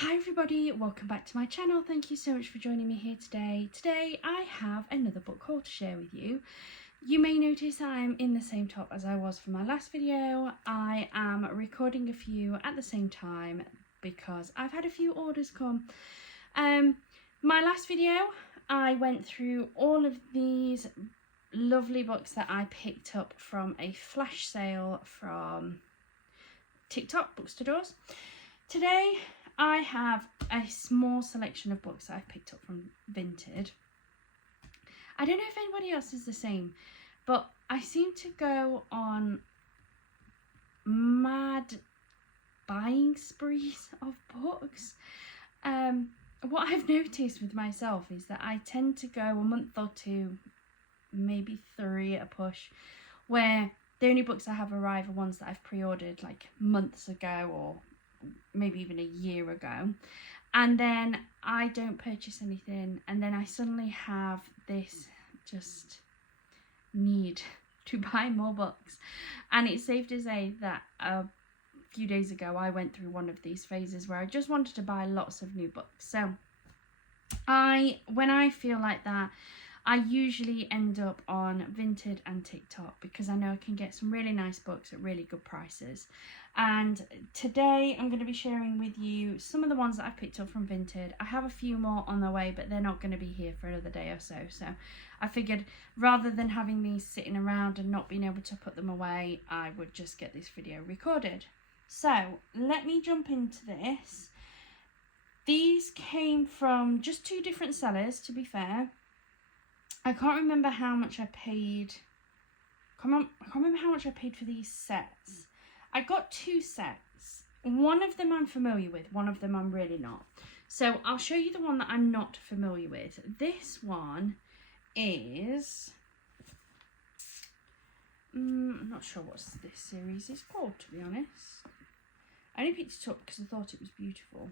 Hi everybody, welcome back to my channel. Thank you so much for joining me here today. Today I have another book haul to share with you. You may notice I'm in the same top as I was for my last video. I am recording a few at the same time because I've had a few orders come. My last video I went through all of these lovely books that I picked up from a flash sale from TikTok bookstores. Today I have a small selection of books that I've picked up from Vinted. I don't know if anybody else is the same, but I seem to go on mad buying sprees of books. What I've noticed with myself is that I tend to go a month or two, maybe 3 at a push, where the only books I have arrive are ones that I've pre-ordered like months ago or maybe even a year ago, and then I don't purchase anything, and then I suddenly have this just need to buy more books. And it's safe to say that a few days ago I went through one of these phases where I just wanted to buy lots of new books. So when I feel like that, I usually end up on Vinted and TikTok because I know I can get some really nice books at really good prices. And today I'm going to be sharing with you some of the ones that I picked up from Vinted. I have a few more on the way, but they're not going to be here for another day or so. So I figured rather than having these sitting around and not being able to put them away, I would just get this video recorded. So let me jump into this. These came from just 2 different sellers, to be fair. I can't remember how much I paid. I can't remember how much I paid for these sets. I got 2 sets. One of them I'm familiar with, one of them I'm really not. So I'll show you the one that I'm not familiar with. This one is... I'm not sure what this series is called, to be honest. I only picked it up because I thought it was beautiful.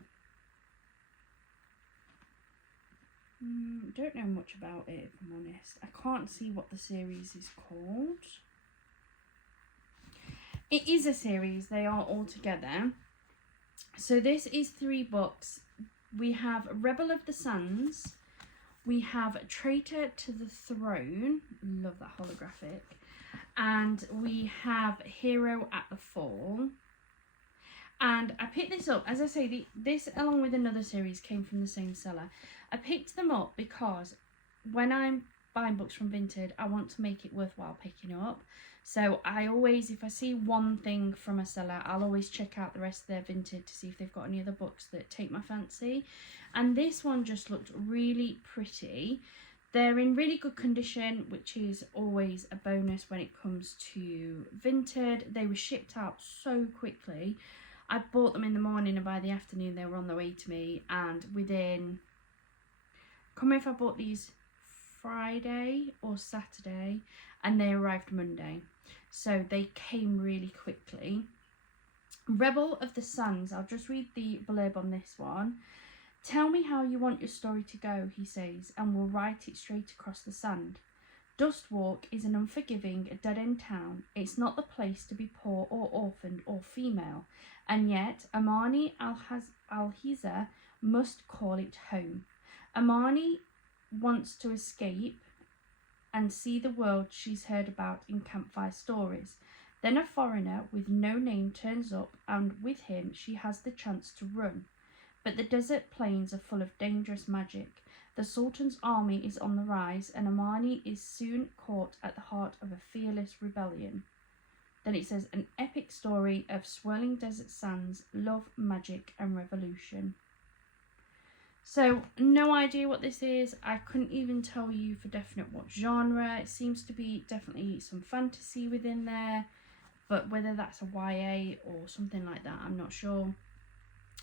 Don't know much about it, if I'm honest. I can't see what the series is called. It is a series, they are all together. So this is 3 books. We have Rebel of the Suns, we have Traitor to the Throne, love that holographic, and we have Hero at the Fall. And I picked this up, as I say, this along with another series came from the same seller. I picked them up because when I'm buying books from Vinted, I want to make it worthwhile picking up. So I always, if I see one thing from a seller, I'll always check out the rest of their Vinted to see if they've got any other books that take my fancy. And this one just looked really pretty. They're in really good condition, which is always a bonus when it comes to Vinted. They were shipped out so quickly. I bought them in the morning and by the afternoon they were on the way to me, and within, I can't remember if I bought these Friday or Saturday and they arrived Monday, so they came really quickly. Rebel of the Suns, I'll just read the blurb on this one. Tell me how you want your story to go, he says, and we'll write it straight across the sand. Dustwalk is an unforgiving, dead-end town. It's not the place to be poor or orphaned or female, and yet Amani Al-Hiza must call it home. Amani wants to escape and see the world she's heard about in campfire stories. Then a foreigner with no name turns up, and with him she has the chance to run. But the desert plains are full of dangerous magic. The Sultan's army is on the rise, and Amani is soon caught at the heart of a fearless rebellion. Then it says, an epic story of swirling desert sands, love, magic, and revolution. So, no idea what this is. I couldn't even tell you for definite what genre. It seems to be definitely some fantasy within there, but whether that's a YA or something like that, I'm not sure.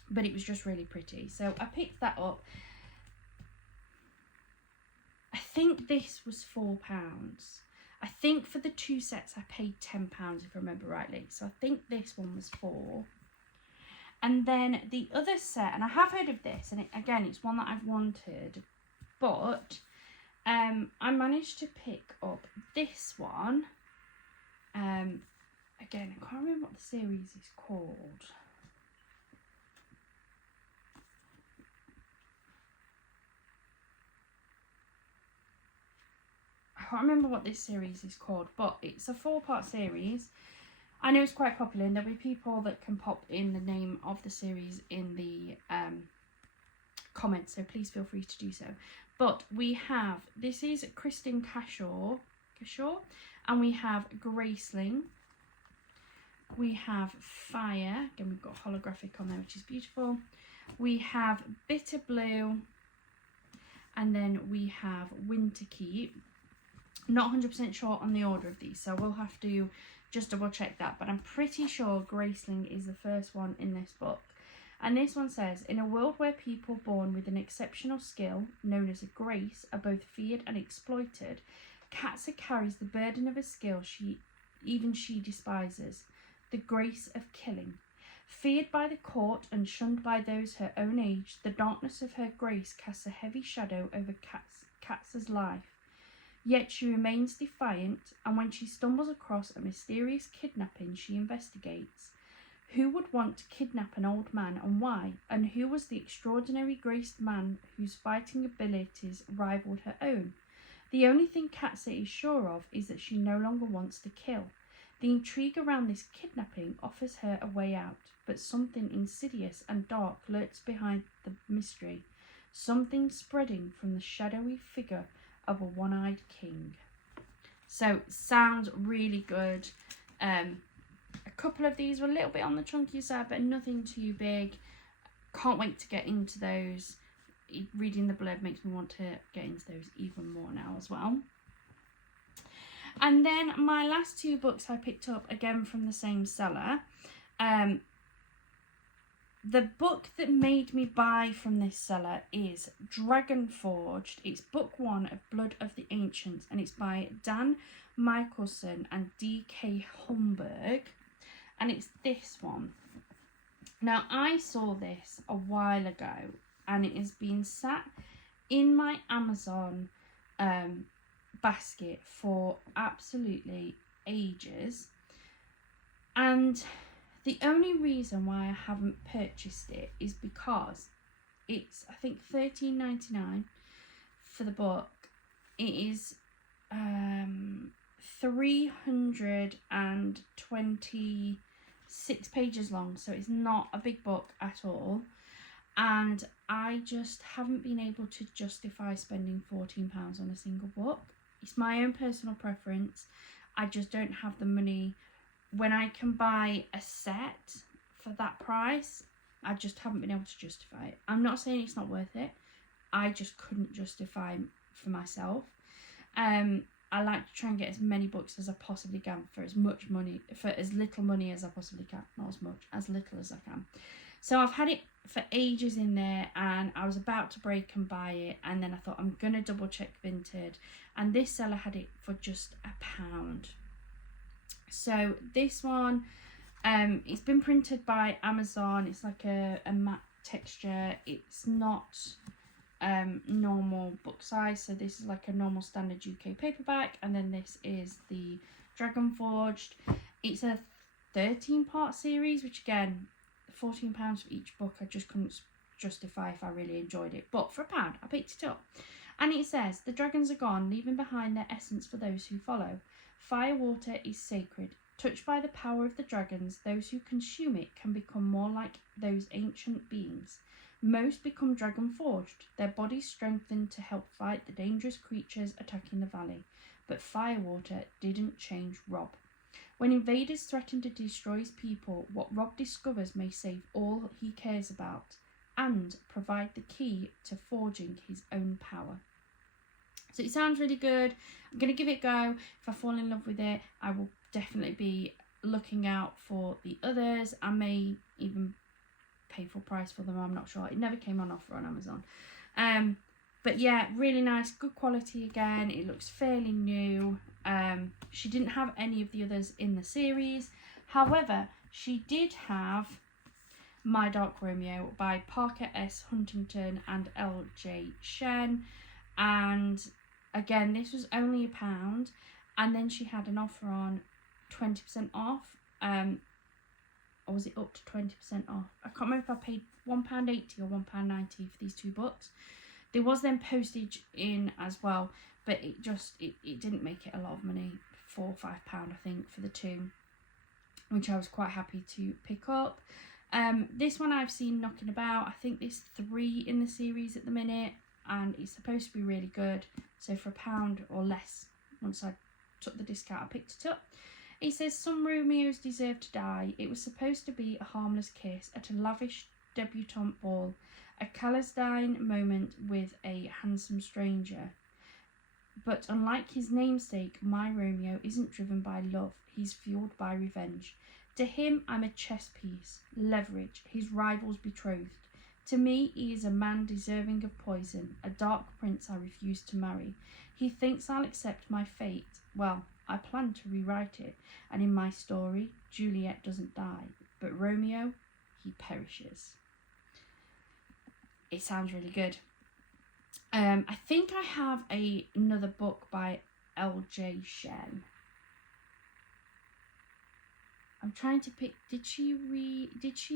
But it was just really pretty. So I picked that up. I think this was £4. I think for the 2 sets I paid £10 if I remember rightly. So I think this one was £4. And then the other set, and I have heard of this, and again, it's one that I've wanted, but I managed to pick up this one. Again, I can't remember what the series is called. can't remember what this series is called, but it's a 4-part series. I know it's quite popular, and there'll be people that can pop in the name of the series in the comments, so please feel free to do so. But we have, this is Kristen Cashaw, and we have Graceling. We have Fire, again we've got holographic on there, which is beautiful. We have Bitter Blue, and then we have Winterkeep. Not 100% sure on the order of these, so we'll have to just double check that, but I'm pretty sure Graceling is the first one in this book. And this one says, in a world where people born with an exceptional skill, known as a grace, are both feared and exploited, Katsa carries the burden of a skill she despises, the grace of killing. Feared by the court and shunned by those her own age, the darkness of her grace casts a heavy shadow over Katsa's life. Yet she remains defiant, and when she stumbles across a mysterious kidnapping she investigates. Who would want to kidnap an old man, and why? And who was the extraordinary graced man whose fighting abilities rivaled her own? The only thing Katsa is sure of is that she no longer wants to kill. The intrigue around this kidnapping offers her a way out, but something insidious and dark lurks behind the mystery, something spreading from the shadowy figure of a one-eyed king. So, sounds really good. A couple of these were a little bit on the chunky side, but nothing too big. Can't wait to get into those. Reading the blurb makes me want to get into those even more now as well. And then my last 2 books I picked up again from the same seller. The book that made me buy from this seller is Dragon Forged. It's book 1 of Blood of the Ancients, and it's by Dan Michelson and D.K. Holmberg. And it's this one. Now, I saw this a while ago, and it has been sat in my Amazon basket for absolutely ages. And the only reason why I haven't purchased it is because it's, I think, $13.99 for the book. It is 326 pages long, so it's not a big book at all. And I just haven't been able to justify spending £14 on a single book. It's my own personal preference. I just don't have the money. When I can buy a set for that price, I just haven't been able to justify it. I'm not saying it's not worth it. I just couldn't justify for myself. I like to try and get as many books as I possibly can for as much money, for as little money as I possibly can. Not as much, as little as I can. So I've had it for ages in there, and I was about to break and buy it, and then I thought I'm going to double check Vinted, and this seller had it for just £1. So this one, it's been printed by Amazon. It's like a matte texture. It's not normal book size, so this is like a normal standard UK paperback, and then this is the Dragon Forged. It's a 13-part series, which again, £14 for each book, I just couldn't justify if I really enjoyed it. But for £1, I picked it up. And it says, the dragons are gone, leaving behind their essence for those who follow. Fire water is sacred. Touched by the power of the dragons, those who consume it can become more like those ancient beings. Most become dragon forged, their bodies strengthened to help fight the dangerous creatures attacking the valley. But firewater didn't change Rob. When invaders threaten to destroy his people, what Rob discovers may save all he cares about and provide the key to forging his own power. So it sounds really good. I'm going to give it a go. If I fall in love with it, I will definitely be looking out for the others. I may even pay full price for them, I'm not sure. It never came on offer on Amazon. But yeah, really nice, good quality again. It looks fairly new. She didn't have any of the others in the series. However, she did have My Dark Romeo by Parker S. Huntington and L.J. Shen. And again, this was only £1. And then she had an offer on 20% off. Or was it up to 20% off? I can't remember if I paid £1.80 or £1.90 for these 2 books. There was then postage in as well, but it didn't make it a lot of money, £4 or £5 I think for the two, which I was quite happy to pick up. This one I've seen knocking about. I think there's 3 in the series at the minute, and it's supposed to be really good. So for £1 or less, once I took the discount, I picked it up. It says, some Romeos deserve to die. It was supposed to be a harmless kiss at a lavish debutante ball, a clandestine moment with a handsome stranger. But unlike his namesake, my Romeo isn't driven by love. He's fueled by revenge. To him, I'm a chess piece, leverage, his rival's betrothed. To me, he is a man deserving of poison, a dark prince I refuse to marry. He thinks I'll accept my fate. Well, I plan to rewrite it, and in my story, Juliet doesn't die, but Romeo, he perishes. It sounds really good. I think I have another book by L.J. Shen. I'm trying to pick. Did she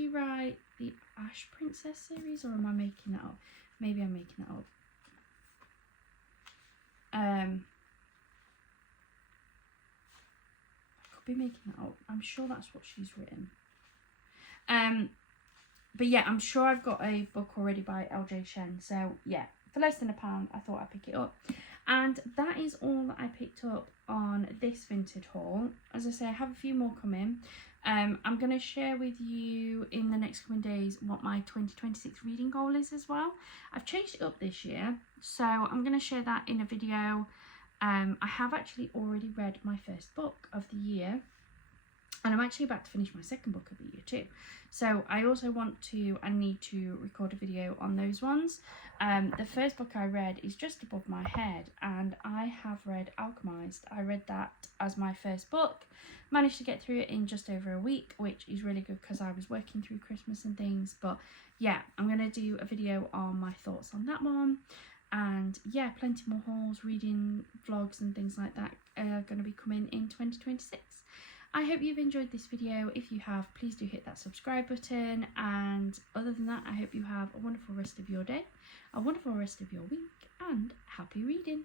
write the Ash Princess series, or am I making that up? Maybe I'm making it up. I could be making that up. I'm sure that's what she's written. But yeah, I'm sure I've got a book already by L.J. Shen. So yeah, for less than £1, I thought I'd pick it up. And that is all that I picked up on this Vinted haul. As I say, I have a few more coming. I'm going to share with you in the next coming days what my 2026 reading goal is as well. I've changed it up this year, so I'm going to share that in a video. I have actually already read my first book of the year, and I'm actually about to finish my second book of the year too. So I also need to record a video on those ones. The first book I read is just above my head, and I have read Alchemized. I read that as my first book, managed to get through it in just over a week, which is really good because I was working through Christmas and things. But yeah, I'm going to do a video on my thoughts on that one. And yeah, plenty more hauls, reading vlogs and things like that are going to be coming in 2026. I hope you've enjoyed this video. If you have, please do hit that subscribe button. And other than that, I hope you have a wonderful rest of your day, a wonderful rest of your week, and happy reading.